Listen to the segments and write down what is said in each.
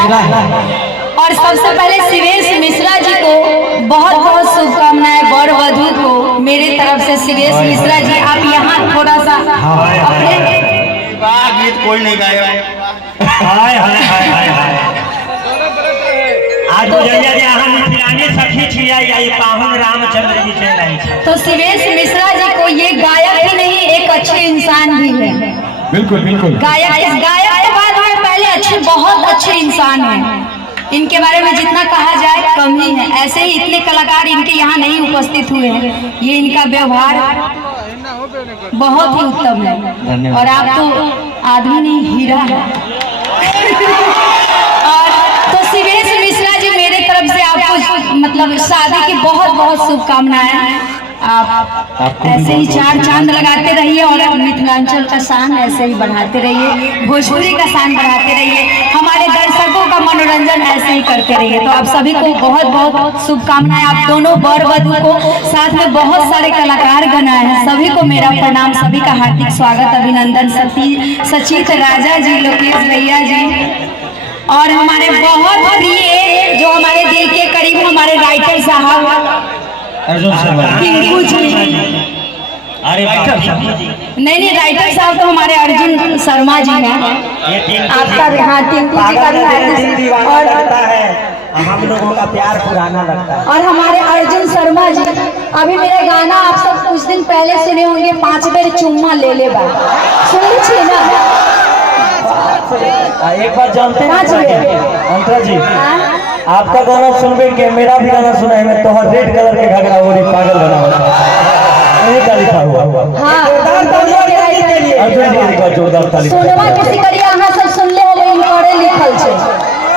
और सबसे पहले शिवेश मिश्रा जी को बहुत बहुत शुभकामनाएं। वर वधू को मेरे तरफ से शिवेश मिश्रा जी, आप यहाँ थोड़ा सा अपने गीत कोई नहीं गाया। हाय हाय हाय हाय हाय आज जया जी अहाँ मिथिलानी सखी छिया या पाहुन रामचंद्र जी से रही। तो शिवेश मिश्रा जी को ये गायक ही नहीं, एक अच्छे इंसान भी है। बिल्कुल बिल्कुल। गायक के बाद में पहले अच्छे, बहुत अच्छे इंसान हैं। इनके बारे में जितना कहा जाए कम ही है। ऐसे ही इतने कलाकार इनके यहाँ नहीं उपस्थित हुए हैं। ये इनका व्यवहार बहुत ही उत्तम है और आप तो आदमी नहीं, हीरा है। और तो शिवेश मिश्रा जी, मेरे तरफ से आपको मतलब शादी की बहुत बहुत शुभकामनाएं। आप ऐसे ही चार चांद लगाते रहिए और मिथिलांचल का शान ऐसे ही बढ़ाते रहिए, भोजपुरी का शान बढ़ाते रहिए, हमारे दर्शकों का मनोरंजन ऐसे ही करते रहिए। तो आप सभी को बहुत बहुत शुभकामनाएं। आप दोनों वर वधू को, साथ में बहुत सारे कलाकार गण आए हैं, सभी को मेरा प्रणाम, सभी का हार्दिक स्वागत, अभिनंदन। सचित राजा जी, लोकेश भैया जी और हमारे बहुत प्रिय जो हमारे दिल के करीब हमारे राइटर साहब अर्जुन शर्मा, टिंकू जी। अरे नहीं, राइटर साहब तो हमारे अर्जुन शर्मा जी हैं। आपका हाँ, टिंकू जी का भी और हम लोगों का प्यार पुराना लगता है। और हमारे अर्जुन शर्मा जी, अभी मेरा गाना आप सब कुछ दिन पहले सुने होंगे, 5 बेर चुम्मा ले ले बा, सुन लीजिए ना। एक बार जानते हैं अंतरा जी, आपका गाना सुनबे के मेरा भी गाना सुना है। मैं तो रेड कलर के घगरा ओढ़ी पागल बना हुआ यही का लिखा हुआ। हाँ, जोरदार ताली। सोनवा किसी करिया अहाँ सब सुनले हो, इनकरे लिखल छै,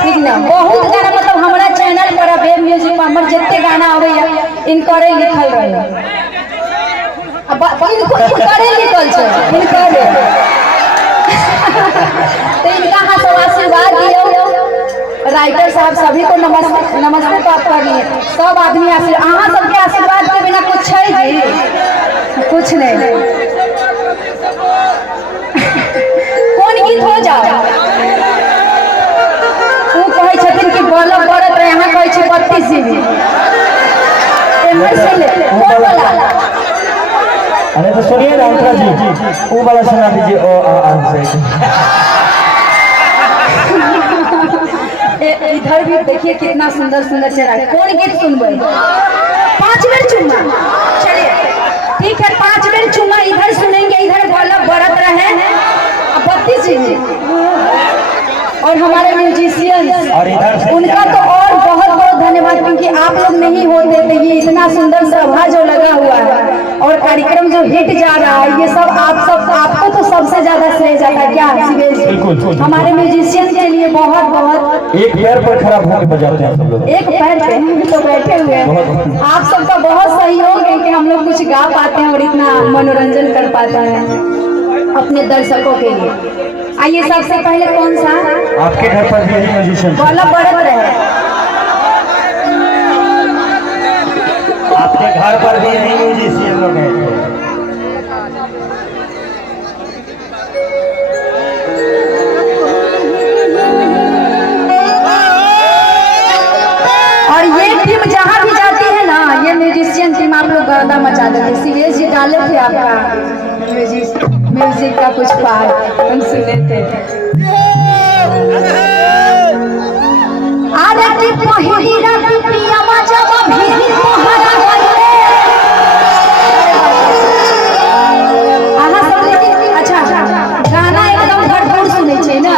ठीक ना। बहुत गाना मतलब हमारा चैनल पर वेब म्यूजिक पर हमर जत्ते गाना आबैया इनकरे लिखल रहे। अब इनको इनकरे लिखल छै, इनकरे। तो इनका हाँ सब आशीर्वाद दियो। राइटर साहब सभी को नमस्ते तो आप कर लिए। सब आदमी आशीर्वाद, अहाँ सबके आशीर्वाद के बिना कुछ है जी, कुछ नहीं। कौन गीत हो जाओ वो कहे छथिन कि बोलो करत रहे, यहाँ कहे छे 32 जीबी एमआर से ले कौन वाला। अरे तो सुनिए ना अंतरा जी, वो वाला सुना दीजिए। ओ इधर भी देखिए कितना सुंदर सुंदर चल रहा है। कौन गीत सुनबे? 5 बेर चुम्मा। चलिए ठीक है, 5 बेर चुम्मा इधर सुनेंगे, इधर बोला बरत रहे 32 जीबी। और हमारे म्यूजिशियन उनका तो और बहुत बहुत धन्यवाद, क्योंकि आप लोग नहीं होते तो ये इतना सुंदर सभा जो लगा हुआ है और कार्यक्रम जो हिट जा रहा है, ये सब आपको तो सबसे ज्यादा श्रेय जाता है। क्या शिवेश? हमारे म्यूजिशियन के लिए बहुत बहुत। एक पैर पर खड़ा होकर बजाते हैं सब लोग, एक पैर पे तो बैठे हुए हैं। आप सबका बहुत सहयोग है कि हम लोग कुछ गा पाते हैं और इतना मनोरंजन कर पाते हैं अपने दर्शकों के लिए। आइए सबसे पहले कौन सा आपके घर पर भी म्यूजिशियन बोला बरत रहे? आपके घर पर भी यही म्यूजिशियन लोग हैं। और ये टीम जहाँ भी जाती है ना, ये म्यूजिशियन टीम आप लोग गर्दा मचा देते। शिवेश जी डाले थे आपका म्यूजिक का कुछ पार्ट, हम सुने थे। अरे की पहिरा की पिया बजावा भी तोहरा गले। आहा सब लेकिन अच्छा गाना एकदम भरपूर सुने छे ना,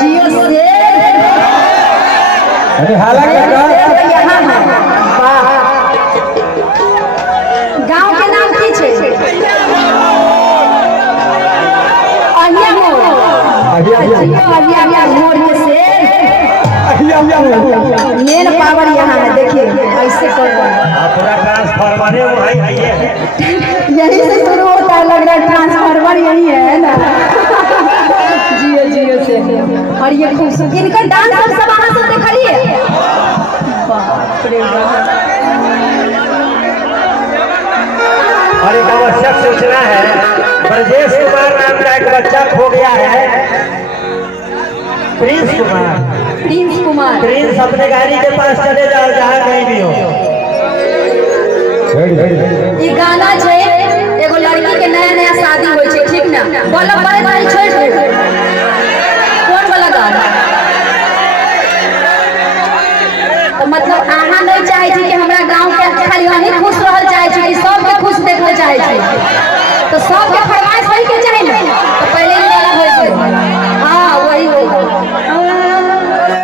जियो से। अरे हालांकि यहाँ गांव के नाम की छे? अहिया मोड़ के से मेन पावर यहाँ है। देखिए ऐसे कर पूरा ट्रांसफार्मर यही से शुरू होता है, लग रहा है ट्रांसफार्मर यही है ना। जियो जियो से। और ये खूबसूरत इनका डांस हम सब वहाँ से देखिए। बाप रे बाप। और एक आवश्यक सूचना है, ब्रजेश कुमार नाम का एक बच्चा खो गया है। Prince Kumar Prince Kumar. Prince अपने गाड़ी के पास चले जाओ जहाँ कहीं भी हो।